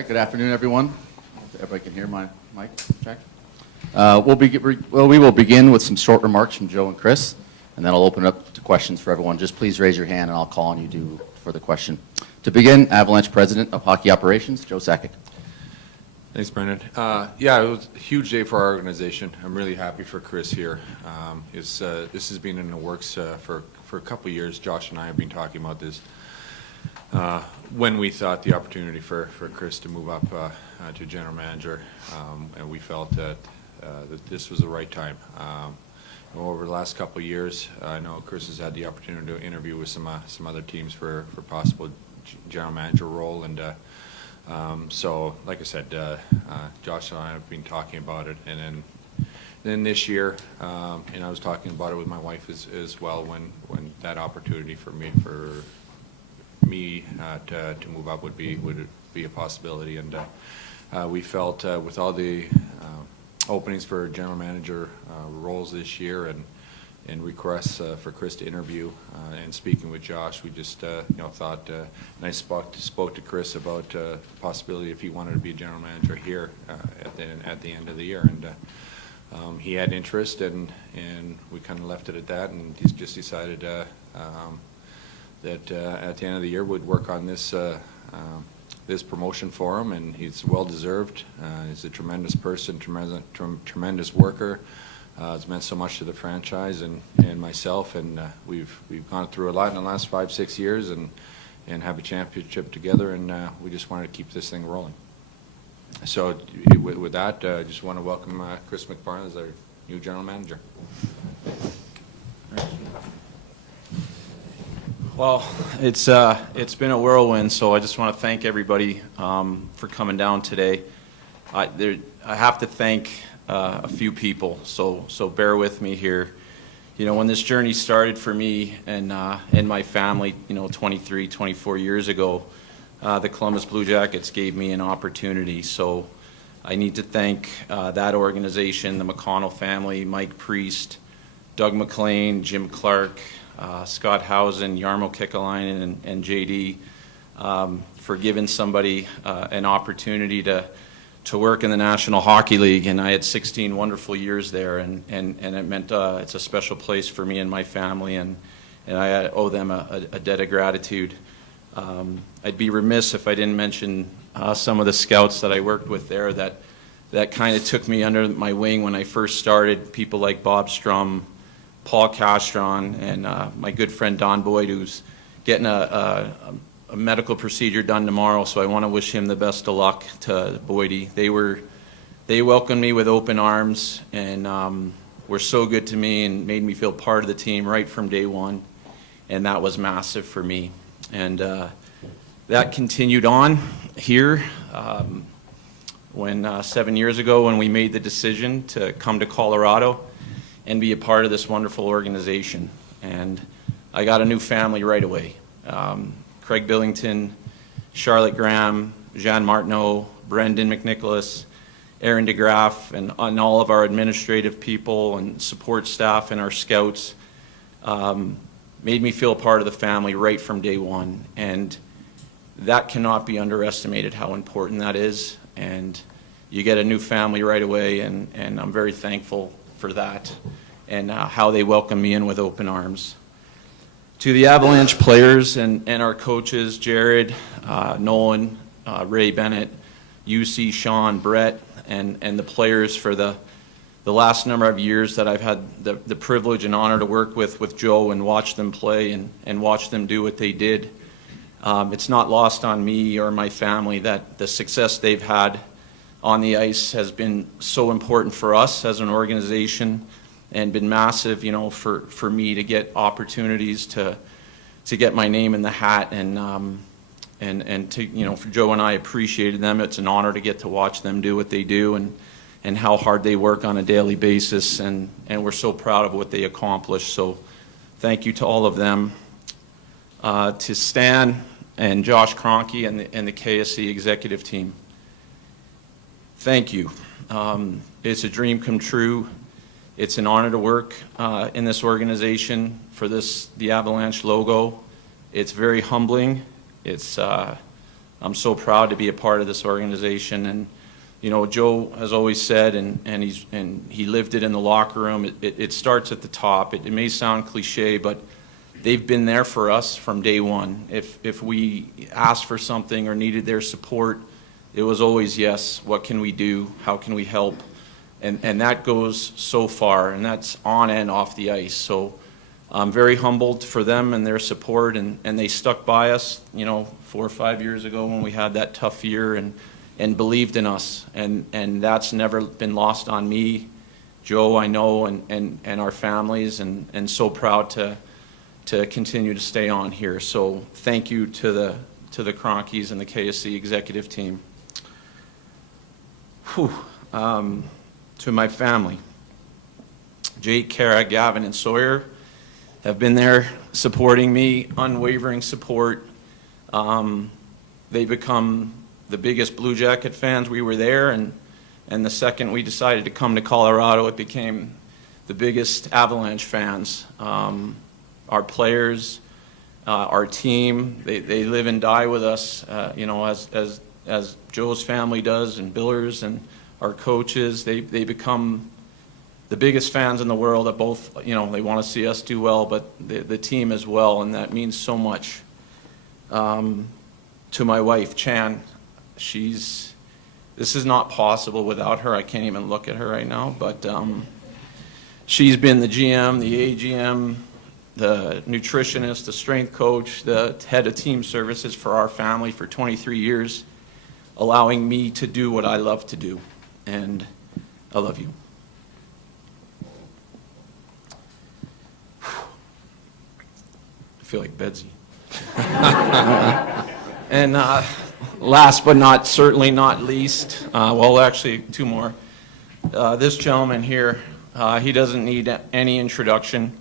right, good afternoon, everyone. Everybody can hear my mic check. We will begin with some short remarks from Joe and Chris, and then I'll open it up to questions for everyone. Just please raise your hand, and I'll call on you for the question. To begin, Avalanche President of Hockey Operations, Joe Sakic. Thanks, Brendan. Yeah, it was a huge day for our organization. I'm really happy for Chris here. This has been in the works for a couple of years. Josh and I have been talking about this when we thought the opportunity for Chris to move up to general manager, and we felt that this was the right time. Over the last couple of years, I know Chris has had the opportunity to interview with some other teams for possible general manager role, and so, like I said, Josh and I have been talking about it, and then this year, and I was talking about it with my wife as well when that opportunity for me to move up would be a possibility, and we felt with all the openings for general manager roles this year and requests for Chris to interview and speaking with Josh, we just thought, and I spoke to Chris about the possibility if he wanted to be a general manager here at the end of the year, and he had interest, and we kind of left it at that, and he's just decided that at the end of the year would work on this promotion for him, and he's well deserved. He's a tremendous person, tremendous worker. It's meant so much to the franchise and myself, and we've gone through a lot in the last 5-6 years and have a championship together, and we just wanted to keep this thing rolling. So with that, I just want to welcome Chris MacFarland as our new general manager. Well, it's been a whirlwind, so I just want to thank everybody for coming down today. I have to thank a few people, so bear with me here. You know, when this journey started for me and my family, 23, 24 years ago, the Columbus Blue Jackets gave me an opportunity. So I need to thank that organization, the McConnell family, Mike Priest, Doug McLean, Jim Clark, Scott Housen, Jarmo Kekalainen, and JD for giving somebody an opportunity to work in the National Hockey League, and I had 16 wonderful years there, and it meant it's a special place for me and my family, and I owe them a debt of gratitude. I'd be remiss if I didn't mention some of the scouts that I worked with there that kind of took me under my wing when I first started, people like Bob Strum, Paul Castron, and my good friend Don Boyd, who's getting a medical procedure done tomorrow, so I want to wish him the best of luck to Boydie. They welcomed me with open arms and were so good to me and made me feel part of the team right from day one, and that was massive for me. And that continued on here when 7 years ago when we made the decision to come to Colorado and be a part of this wonderful organization. And I got a new family right away. Craig Billington, Charlotte Graham, Jean Martineau, Brendan McNicholas, Aaron DeGraff, and all of our administrative people and support staff and our scouts made me feel part of the family right from day one. And that cannot be underestimated how important that is. And you get a new family right away, and I'm very thankful for that and how they welcome me in with open arms. To the Avalanche players and our coaches, Jared, Nolan, Ray Bennett, UC, Sean, Brett, and the players for the last number of years that I've had the privilege and honor to work with Joe and watch them play and watch them do what they did. It's not lost on me or my family that the success they've had on the ice has been so important for us as an organization and been massive, for me to get opportunities to get my name in the hat and to, for Joe and I appreciated them. It's an honor to get to watch them do what they do and how hard they work on a daily basis, and we're so proud of what they accomplish. So thank you to all of them. To Stan and Josh Kroenke and the KSC executive team, thank you. It's a dream come true. It's an honor to work in this organization for the Avalanche logo. It's very humbling. It's I'm so proud to be a part of this organization. And Joe has always said, and he lived it in the locker room. It starts at the top. It may sound cliche, but they've been there for us from day one. If we asked for something or needed their support, it was always yes. What can we do? How can we help? And that goes so far, and that's on and off the ice. So I'm very humbled for them and their support, and they stuck by us, 4 or 5 years ago when we had that tough year, and believed in us. And that's never been lost on me, Joe, I know, and our families, and so proud to continue to stay on here. So thank you to the Cronkies and the KSC executive team. Whew. To my family, Jake, Kara, Gavin, and Sawyer have been there supporting me, unwavering support. They become the biggest Blue Jacket fans. We were there, and the second we decided to come to Colorado, it became the biggest Avalanche fans. Our players, our team, they live and die with us, as Joe's family does, and Billers and our coaches. They become the biggest fans in the world at both. They want to see us do well, but the team as well, and that means so much. To my wife, Chan, this is not possible without her. I can't even look at her right now, but she's been the GM, the AGM, the nutritionist, the strength coach, the head of team services for our family for 23 years, allowing me to do what I love to do. And I love you. I feel like Betsy. And last but certainly not least, actually 2 more. This gentleman here, he doesn't need any introduction.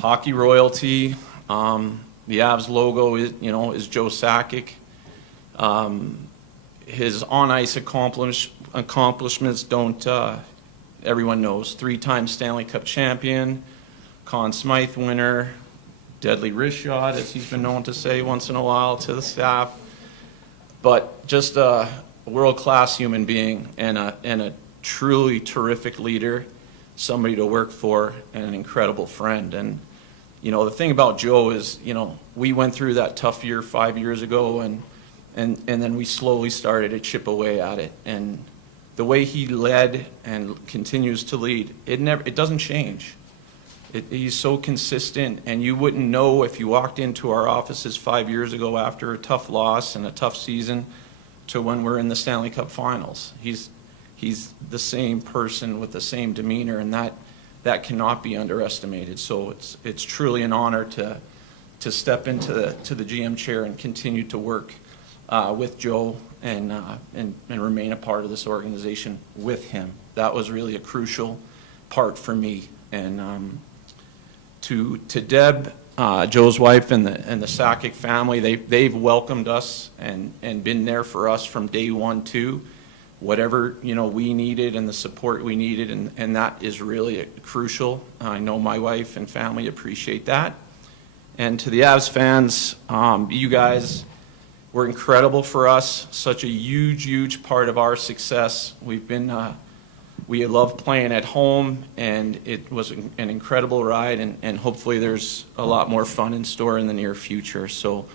Hockey royalty. The Avs logo is Joe Sakic. His on-ice accomplishments don't, everyone knows. 3-time Stanley Cup champion, Conn Smythe winner, deadly wrist shot, as he's been known to say once in a while to the staff. But just a world-class human being and a truly terrific leader, somebody to work for, and an incredible friend. And the thing about Joe is, we went through that tough year 5 years ago, and then we slowly started to chip away at it. And the way he led and continues to lead, it doesn't change. He's so consistent, and you wouldn't know if you walked into our offices 5 years ago after a tough loss and a tough season to when we're in the Stanley Cup Finals. He's the same person with the same demeanor, and that cannot be underestimated. So it's truly an honor to step into the GM chair and continue to work with Joe and remain a part of this organization with him. That was really a crucial part for me. And to Deb, Joe's wife, and the Sakic family, they've welcomed us and been there for us from day one too. Whatever we needed and the support we needed, and that is really crucial. I know my wife and family appreciate that. And to the Avs fans, you guys were incredible for us. Such a huge part of our success. We love playing at home, and it was an incredible ride, and hopefully there's a lot more fun in store in the near future. So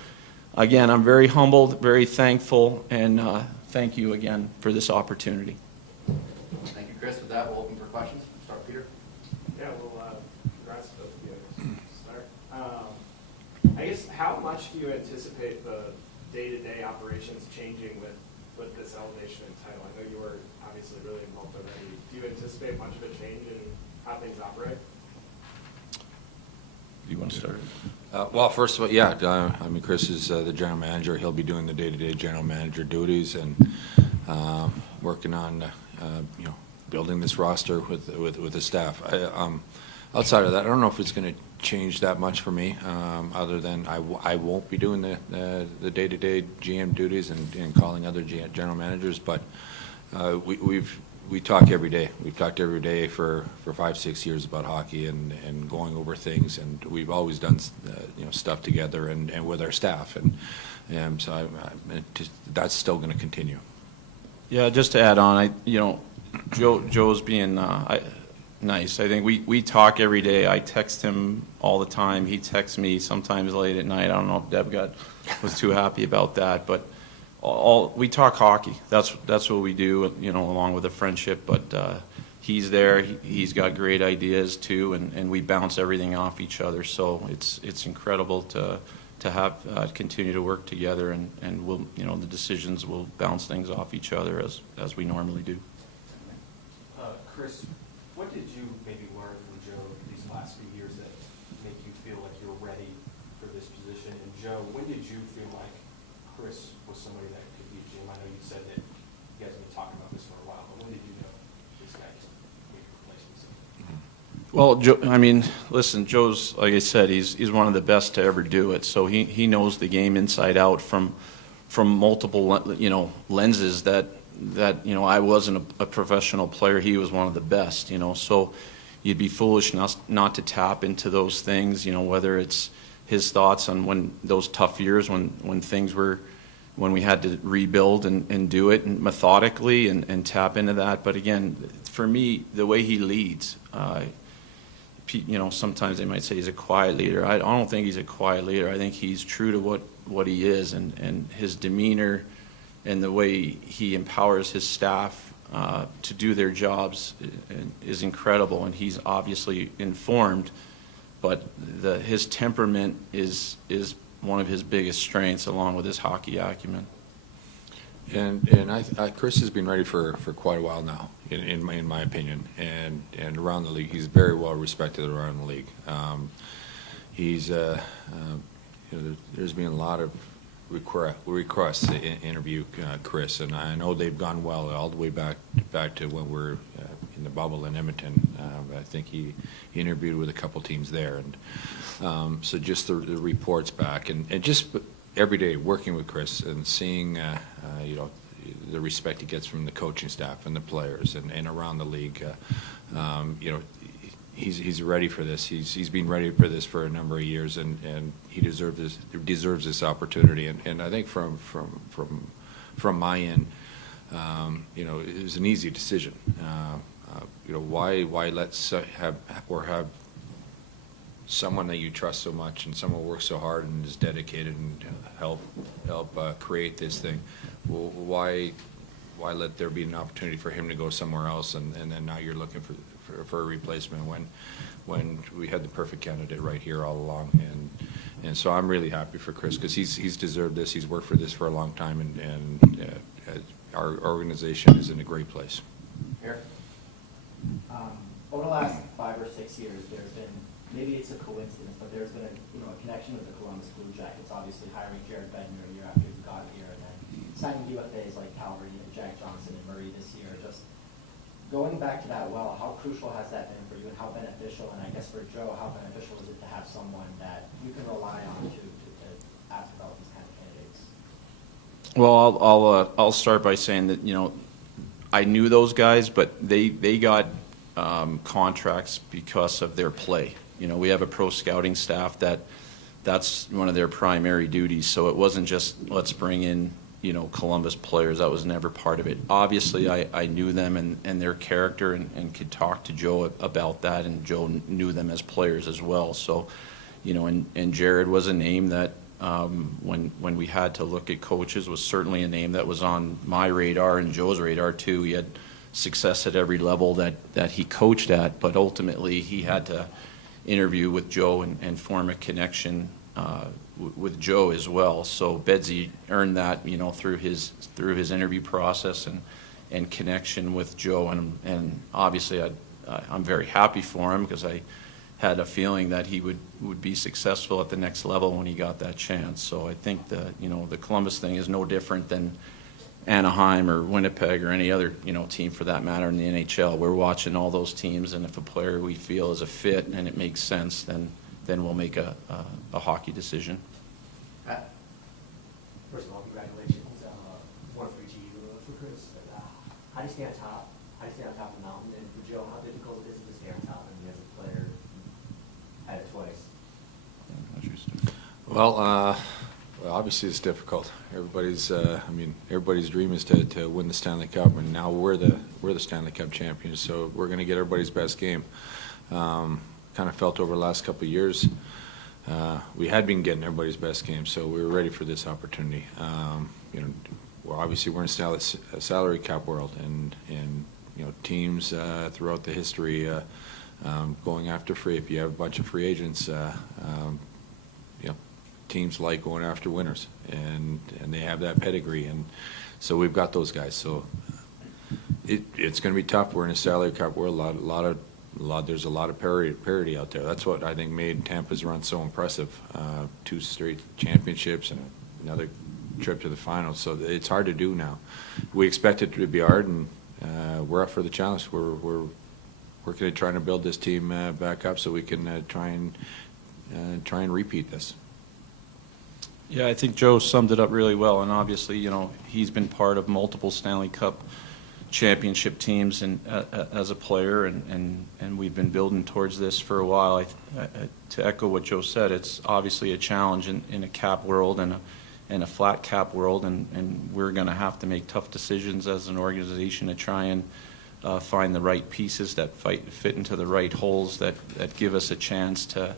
again, I'm very humbled, very thankful, and thank you again for this opportunity. Thank you, Chris. With that, we'll open for questions. Start, Peter. Yeah, well, congrats to both of you to start. I guess, how much do you anticipate the day-to-day operations changing with this elevation in title? I know you were obviously really involved already. Do you anticipate much of a change in how things operate? Do you want to start? Well, first of all, yeah, Chris is the general manager. He'll be doing the day-to-day general manager duties and working on, building this roster with the staff. Outside of that, I don't know if it's going to change that much for me, other than I won't be doing the day-to-day GM duties and calling other general managers, but we talk every day. We've talked every day for 5-6 years about hockey and going over things, and we've always done stuff together and with our staff. And So that's still going to continue. Yeah, just to add on, Joe's being nice. I think we talk every day. I text him all the time. He texts me sometimes late at night. I don't know if Deb was too happy about that, but we talk hockey. That's what we do, along with a friendship. But he's there. He's got great ideas too, and we bounce everything off each other. So it's incredible to have continue to work together, and we'll the decisions will bounce things off each other as we normally do. Chris, what did you maybe learn from Joe these last few years that make you feel like you're ready for this position? And Joe, when did you feel like Chris was somebody that could be Jim? I know you said that you guys have been talking about this for a while, but when did you know this guy could make replacements? Well, Joe, I mean, listen, Joe's, like I said, he's one of the best to ever do it. So he knows the game inside out from multiple, lenses that I wasn't a professional player. He was one of the best, so you'd be foolish not to tap into those things, whether it's his thoughts on when those tough years when we had to rebuild and do it and methodically and tap into that. But again, for me, the way he leads, sometimes they might say he's a quiet leader. I don't think he's a quiet leader. I think he's true to what he is, and his demeanor and the way he empowers his staff to do their jobs is incredible. And he's obviously informed, but his temperament is one of his biggest strengths, along with his hockey acumen. And Chris has been ready for quite a while now, in my opinion, and around the league, he's very well respected around the league. There's been a lot of requests to interview Chris, and I know they've gone well all the way back to when we're in the bubble in Edmonton. I think he interviewed with a couple teams there, and so just the reports back, and just every day working with Chris and seeing the respect he gets from the coaching staff and the players and around the league. He's ready for this. He's been ready for this for a number of years, and he deserves this opportunity. And I think from my end, it was an easy decision. Why have someone that you trust so much and someone who works so hard and is dedicated and help create this thing? Well, why let there be an opportunity for him to go somewhere else, and then now you're looking for a replacement when we had the perfect candidate right here all along? And so I'm really happy for Chris, because he's deserved this. He's worked for this for a long time, and our organization is in a great place. Eric? Over the last 5 or 6 years, there's been, maybe it's a coincidence, but there's been a connection with the Columbus Blue Jackets, obviously hiring Jared Bednar a year after he got here, and then signing UFAs like Calvary and Jack Johnson and Murray this year. Just going back to that well, how crucial has that been for you, and how beneficial, and I guess for Joe, how beneficial is it to have someone that you can rely on to ask about these kind of candidates? Well, I'll start by saying that I knew those guys, but they got contracts because of their play. We have a pro scouting staff that's one of their primary duties. So it wasn't just let's bring in Columbus players. That was never part of it. Obviously, I knew them and their character and could talk to Joe about that, and Joe knew them as players as well. So, and Jared was a name that when we had to look at coaches, was certainly a name that was on my radar and Joe's radar too. He had success at every level that he coached at, but ultimately he had to interview with Joe and form a connection with Joe as well. So Bedsy earned that, through his interview process and connection with Joe, and obviously I'm very happy for him, because I had a feeling that he would be successful at the next level when he got that chance. So I think the Columbus thing is no different than Anaheim or Winnipeg or any other team for that matter in the NHL. We're watching all those teams, and if a player we feel is a fit and it makes sense, then we'll make a hockey decision. Pat? First of all, congratulations. One for each of you. For Chris, how do you stay on top? How do you stay on top of the mountain? And for Joe, how difficult is it to stay on top? I mean, as a player, had it twice. Well, Well, obviously, it's difficult. Everybody's, everybody's dream is to win the Stanley Cup, and now we're the Stanley Cup champions. So we're going to get everybody's best game. Kind of felt over the last couple of years, we had been getting everybody's best game, so we were ready for this opportunity. Well, obviously we're in salary cap world, and teams throughout the history going after free. If you have a bunch of free agents, teams like going after winners, and they have that pedigree, and so we've got those guys. So it's going to be tough. We're in a salary cap world. There's a lot of parity out there. That's what I think made Tampa's run so impressive. 2 straight championships and another trip to the finals. So it's hard to do now. We expect it to be hard, and we're up for the challenge. We're working at trying to build this team back up so we can try and repeat this. Yeah, I think Joe summed it up really well, and obviously, he's been part of multiple Stanley Cup championship teams and as a player, and we've been building towards this for a while. To echo what Joe said, it's obviously a challenge in a cap world and a flat cap world, and we're going to have to make tough decisions as an organization to try and find the right pieces that fit into the right holes that give us a chance to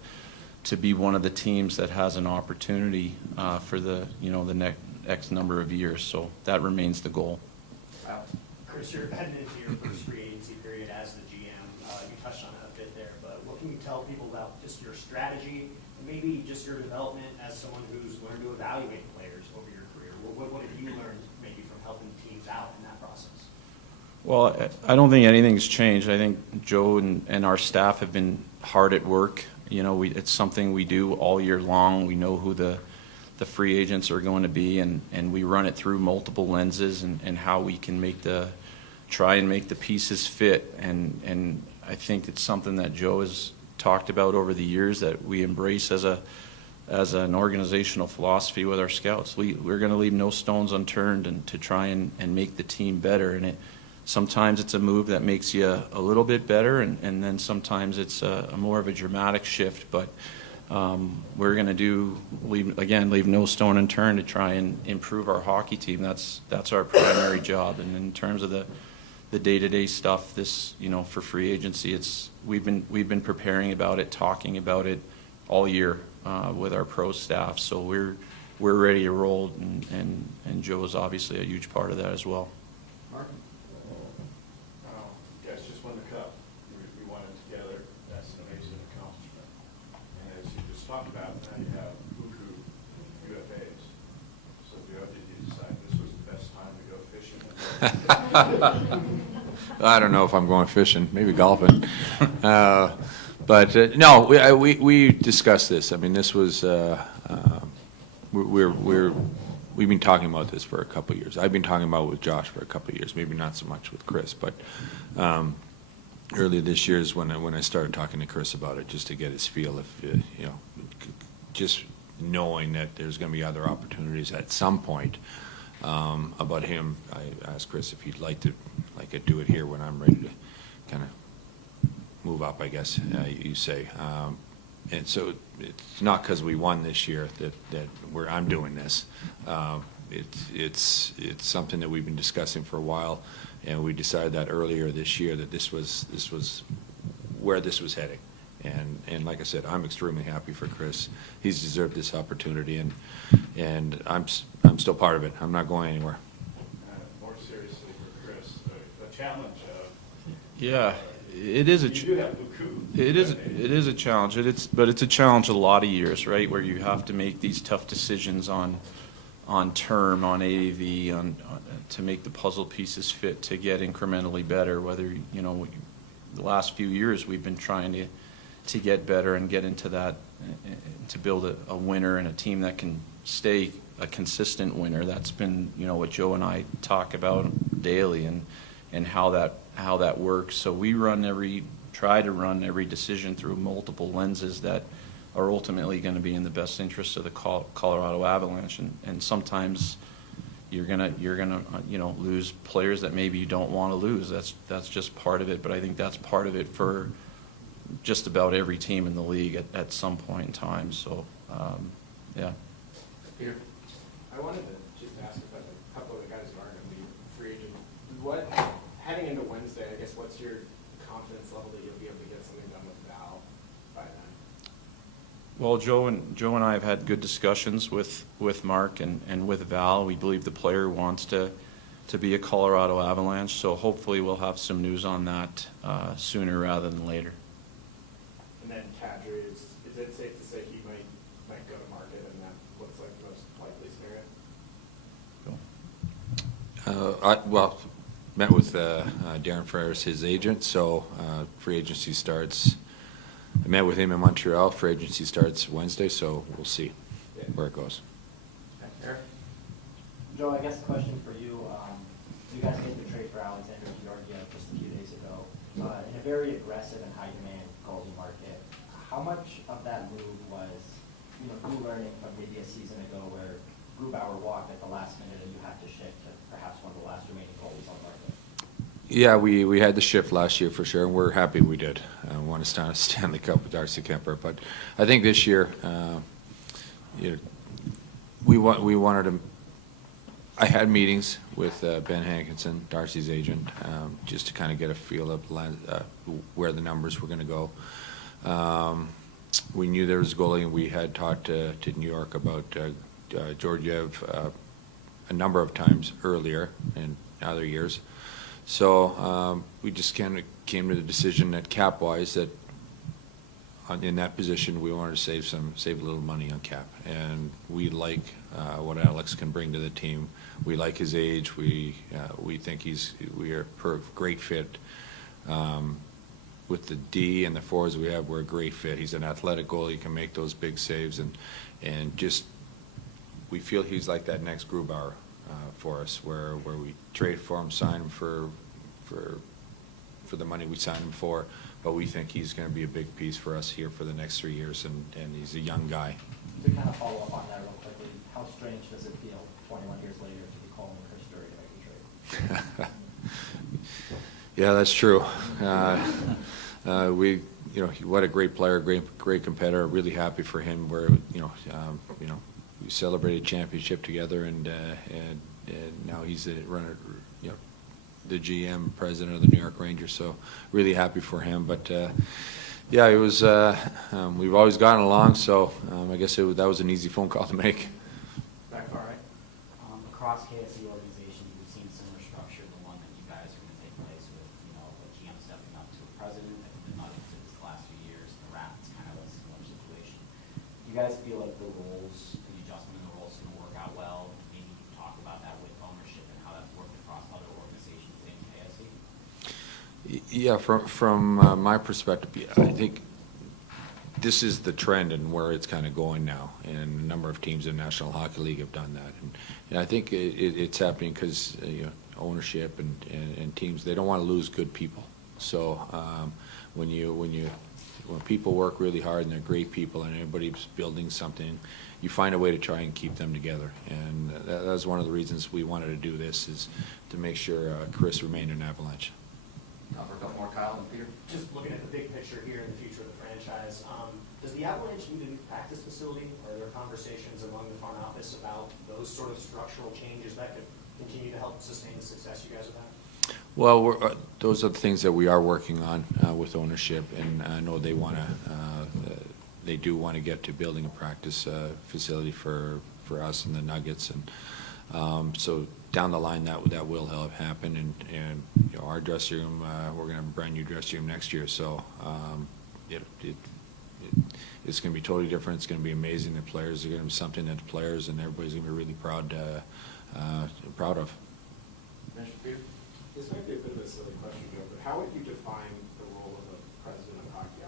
be one of the teams that has an opportunity for the next X number of years. So that remains the goal. Chris, you're heading into your first free agency period as the GM. You touched on it a bit there, but what can you tell people about just your strategy and maybe just your development as someone who's learned to evaluate players over your career? What have you learned maybe from helping teams out in that process? Well, I don't think anything's changed. I think Joe and our staff have been hard at work. It's something we do all year long. We know who the free agents are going to be, and we run it through multiple lenses and how we can try and make the pieces fit. And I think it's something that Joe has talked about over the years that we embrace as an organizational philosophy with our scouts. We're going to leave no stones unturned and to try and make the team better. And sometimes it's a move that makes you a little bit better, and then sometimes it's a more of a dramatic shift. But we're going to leave no stone unturned to try and improve our hockey team. That's our primary job. And in terms of the day-to-day stuff, for free agency, we've been preparing about it, talking about it all year with our pro staff. So we're ready to roll, and Joe is obviously a huge part of that as well. You guys just won the Cup. We won it together. That's an amazing accomplishment. And as you just talked about, now you have buku UFAs. So did you decide this was the best time to go fishing? I don't know if I'm going fishing, maybe golfing. But no, we discussed this. I mean, this was, we've been talking about this for a couple of years. I've been talking about it with Josh for a couple of years, maybe not so much with Chris, but earlier this year is when I started talking to Chris about it, just to get his feel, if just knowing that there's going to be other opportunities at some point. About him, I asked Chris if he'd like to do it here when I'm ready to kind of move up, I guess you say. And so it's not because we won this year that I'm doing this. It's something that we've been discussing for a while, and we decided that earlier this year that this was where this was heading. And like I said, I'm extremely happy for Chris. He's deserved this opportunity, and I'm still part of it. I'm not going anywhere. More seriously for Chris, the challenge of Yeah, it is you do have buku. It is a challenge. But it's a challenge a lot of years, right? Where you have to make these tough decisions on term, on AAV, to make the puzzle pieces fit to get incrementally better. Whether the last few years we've been trying to get better and get into that, to build a winner and a team that can stay a consistent winner. That's been what Joe and I talk about daily, and how that works. So we try to run every decision through multiple lenses that are ultimately going to be in the best interest of the Colorado Avalanche. And sometimes you're gonna lose players that maybe you don't want to lose. That's just part of it. But I think that's part of it for just about every team in the league at some point in time. So yeah. Peter? I wanted to just ask about a couple of the guys who are going to be free agents. Heading into Wednesday, I guess, what's your confidence level that you'll be able to get something done with Val by then? Well, Joe and I have had good discussions with Mark and with Val. We believe the player wants to be a Colorado Avalanche, so hopefully we'll have some news on that sooner rather than later. And then Kadri, is it safe to say he might go to market, and that looks like the most likely scenario? Met with Darren Ferris, his agent, so free agency starts. I met with him in Montreal. Free agency starts Wednesday, so we'll see where it goes. Eric? Joe, I guess the question for you, you guys made the trade for Alexander Georgiev just a few days ago in a very aggressive and high-demand goalie market. How much of that move was, you learning from maybe a season ago where Grubauer walked at the last minute and you had to shift to perhaps one of the last remaining goalies on the market? Yeah, we had the shift last year for sure, and we're happy we did. Won a Stanley Cup with Darcy Kemper, but I think this year, we wanted to. I had meetings with Ben Hankinson, Darcy's agent, just to kind of get a feel of where the numbers were going to go. We knew there was a goalie, and we had talked to New York about Georgiev a number of times earlier in other years. So we just kind of came to the decision that cap-wise, that in that position we wanted to save a little money on cap, and we like what Alex can bring to the team. We like his age. We think we are a great fit. With the D and the forwards we have, we're a great fit. He's an athletic goalie. He can make those big saves, and just we feel he's like that next Grubauer for us, where we trade for him, sign him for the money we signed him for, but we think he's going to be a big piece for us here for the next 3 years, and he's a young guy. To kind of follow up on that real quickly, how strange does it feel 21 years later to be calling Chris Drury to make the trade? Yeah, that's true. What a great player, great competitor. Really happy for him. We celebrated championship together, and now he's the runner, the GM, president of the New York Rangers. So really happy for him. But yeah, it was. We've always gotten along, so I guess that was an easy phone call to make. Back far right. Across KSC organizations, we've seen similar structure, the one that you guys are going to take place with, a GM stepping up to a president. I think they're not into this the last few years. The Rapids kind of a similar situation. Do you guys feel like the adjustment in the roles is going to work out well? Maybe you can talk about that with ownership and how that's worked across other organizations in KSC? Yeah, from my perspective, I think this is the trend and where it's kind of going now, and a number of teams in the National Hockey League have done that, and I think it's happening because ownership and teams, they don't want to lose good people. So when people work really hard and they're great people and everybody's building something, you find a way to try and keep them together, and that was one of the reasons we wanted to do this, is to make sure Chris remained an Avalanche. Now for a couple more, Kyle and Peter. Just looking at the big picture here in the future of the franchise, does the Avalanche need a new practice facility? Are there conversations among the front office about those sort of structural changes that could continue to help sustain the success you guys have had? Well, those are the things that we are working on with ownership, and I know they do want to get to building a practice facility for us and the Nuggets, and so down the line that will help happen, and our dressing room, we're going to have a brand new dressing room next year, so it's going to be totally different. It's going to be amazing. The players are going to be something that the players and everybody's going to be really proud of. Mr. Peter? This might be a bit of a silly question, Joe, but how would you define the role of a president of hockey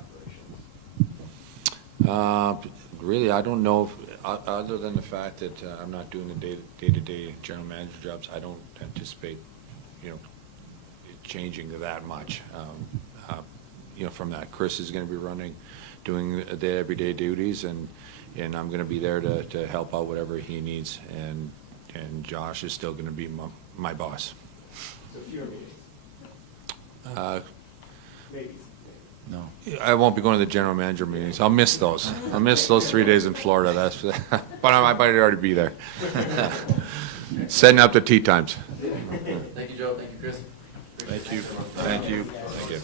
operations? Really, I don't know, other than the fact that I'm not doing the day-to-day general manager jobs, I don't anticipate, it changing that much. From that, Chris is going to be doing the everyday duties, and I'm going to be there to help out whatever he needs, and Josh is still going to be my boss. So fewer meetings? Maybe. No. I won't be going to the general manager meetings. I'll miss those. I'll miss those 3 days in Florida, that's, but I might already be there. Setting up the tea times. Thank you, Joe. Thank you, Chris. Thank you. Thank you. Thank you.